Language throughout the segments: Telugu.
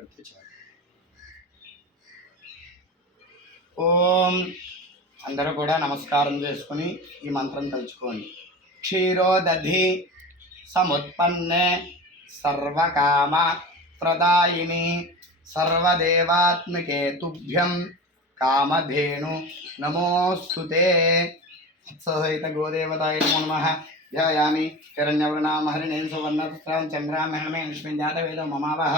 పెడితే చాలు ఓం. అందరూ కూడా నమస్కారం చేసుకుని ఈ మంత్రం తలుచుకోండి. క్షీరోదధి సముత్పన్నే సర్వకామ ప్రదాయిని సర్వదేవాత్మికే తుభ్యం కామధేను నమోస్తుతే సహిత గోదేవతాయ నమ ధ్యాయామి హిరణ్యవర్ణాం హరిణేం సువర్ణపుత్రాం చంద్రాం హేమే జాతవేదో మమావహ.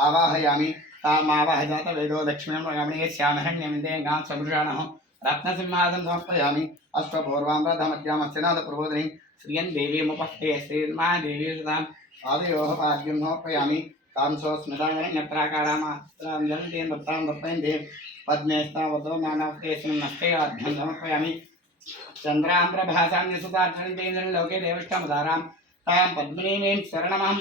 आवाहयामि। तामावाहजात वेदो दक्षिणं रमणीय श्यामः निमिन्दे गां समृषाणः रत्नसिंहासं समर्पयामि। अश्वपूर्वाम्रधमध्यामस्यनाथप्रबोधिनीं। श्रियन् देवीमुपस्थे श्रीर्मा देवी सुतां पादयोः पाद्यं समर्पयामि तां सो स्मृताङ्गणप्राकारामास्त्राञ्जलिं दत्तां दत्तयन्ते पद्मेस्तावतो नानावकेशनं नष्टयाभ्यं समर्पयामि। चन्द्रां लोके तां पद्मिनीं शरणमहं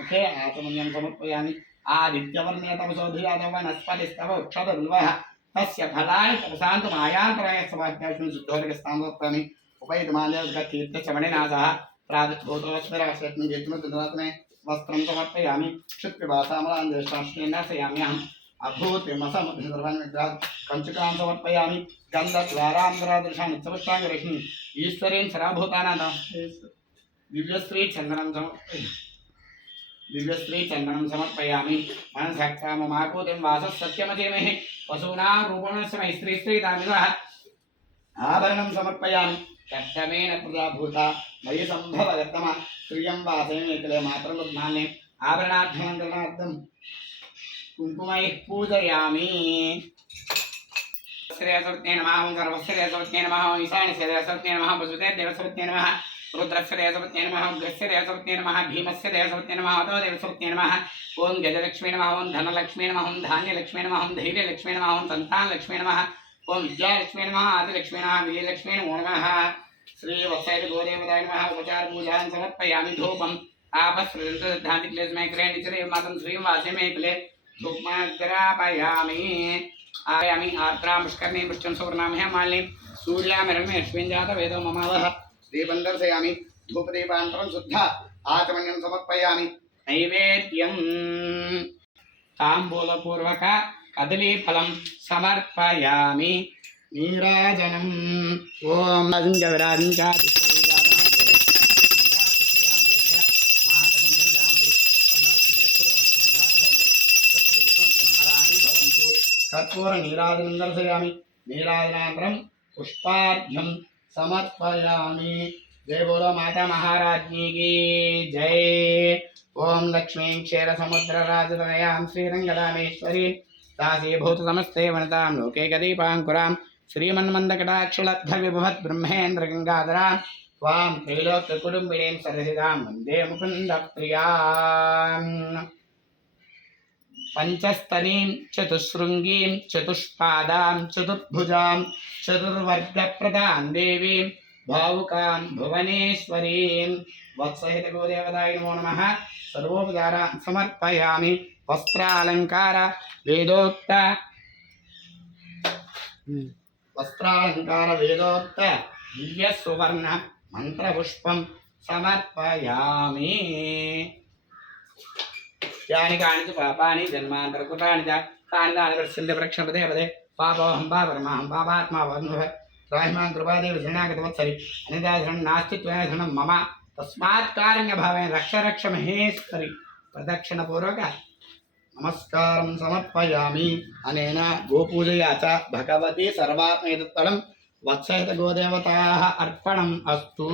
मुखे आत्मन्यं समर्पयामि आदित्यवर्णे तपसोधियादव वनस्पतिस्तव उक्षदुर्वः तस्य फलानि प्रशान्तु मायान्तरायस्वाध्यायुष्मिन् शुद्धोदकस्तां समर्पयामि उपैतमालयतीर्थचमणिनाथः प्रादुर्भूतोस्मिराश्रयत्नं जेतुमद्रात्मे वस्त्रं समर्पयामि क्षुत्पिपासामलाञ्जष्टाश्रेणाशयाम्यहम् अभूतिमसमभिसर्वान् कञ्चकां समर्पयामि गन्धद्वारान्तरादृशान् उत्सवष्टाङ्गरश्मि ईश्वरेण सराभूतानां दिव्यश्री चन्दनं समर्पयामि दिव्यस्त्री दिव्यश्रीचन्दनं समर्पयामि। मनसक्षाममाकूतिं वाससत्यमतिमेः पशूनां रूपणश्रमै स्त्री स्त्री स्त्रीदामिनः आभरणं समर्पयामि। कष्टमेन कृता भूता। मयि सम्भवदत्तम स्त्रियं वासयमे किल मातृलग्नाने आभरणार्थमङ्गलनार्थं कुङ्कुमैः पूजयामि। श्रेयसवत्ने नमः ओङ्कारवस्य नमः ईशानस्य देवसवत्ने नमः वसुते देवसवत्ने रुद्रश्रेयसवत्ये नमः उग्रश्रेयसवत्ये नमः, भीमस्य देवसवत्ये नमः अतो देवसवत्ये नमः। ओं गजलक्ष्मी नमः, ओं धनलक्ष्मी नमः, ओं धान्यलक्ष्मी नमः, ओं धैर्यलक्ष्मी नमः, ओं सन्तानलक्ष्मी नमः, ओं विद्यालक्ष्मी नमः, आदिलक्ष्मी नमः विजयलक्ष्मी नमो नमः। श्रीवत्सैल गोदेवताय नमः, उपचार पूजां समर्पयामि धूपम्। आपस्मृतसिद्धान्तिक्लेशमेकले मातं श्रीवासे मेकले धूपमाग्रापयामि। आयामि आर्द्रां पुष्कर्णीं पुष्टं सुवर्णामः मालिनीं। सूर्यामिरमेष्मिन् जातवेदो ममावः। దీపం దర్శయామి ధూపదీపాంతరం శుద్ధ ఆచమన్యం సమర్పయామి నైవేద్యం తాంబూలపూర్వక కదలీఫలం సమర్పయామి నీరాజనం ఓం రాజు కర్పూర నీరాజనం దర్శయామి నీరాజనాంతరం పుష్పార్ఘ్యం समर्पयामि। जय बोलो माता महाराज की जय। ओम लक्ष्मी क्षीर समुद्र राजतनयाम श्रीरंगदामेश्वरी दासीभूत समस्ते वनता लोके गदीपांकुराम श्रीमन्मन्दकटाक्षलब्ध विभवत् ब्रह्मेन्द्र गङ्गाधरां त्वां त्रैलोक्यकुटुम्बिनीं सरसिदां वंदे मुकुन्दप्रियाम्। పంచస్తనీం చతుశృంగీం చతుష్పాదాం చతుర్భుజాం చతుర్వర్గప్రదాం దేవీం భావుకాం భువనేశ్వరీం వత్సహిత గోదేవదాయ నమో నమ సర్వోపచార సమర్పయామి వస్త్రాలంకార వేదోక్త వస్త్రాలంకార వేదోక్త దివ్య సువర్ణ మంత్రపుష్పం సమర్పయామి యాని కాని పాపాని జన్మాంతరకృతాని తాని దానవర్షంతి ప్రక్షపదే పదే పాపహం పాపరమహం పాపాత్మా వన్నుహ రాహిమాన్ కృపాదేవి శరణాగతవత్సరి అనిదాశరణం నాస్తిత్వేన శరణం మమ తస్మాత్ కారణ్యభావేన రక్ష రక్ష మహేశ్వరి ప్రదక్షిణపూర్వక నమస్కారం సమర్పయామి అనేన గోపూజయా చ భగవతి సర్వాత్మేతత్పరం వత్సహిత గోదేవతా అర్పణం అస్తు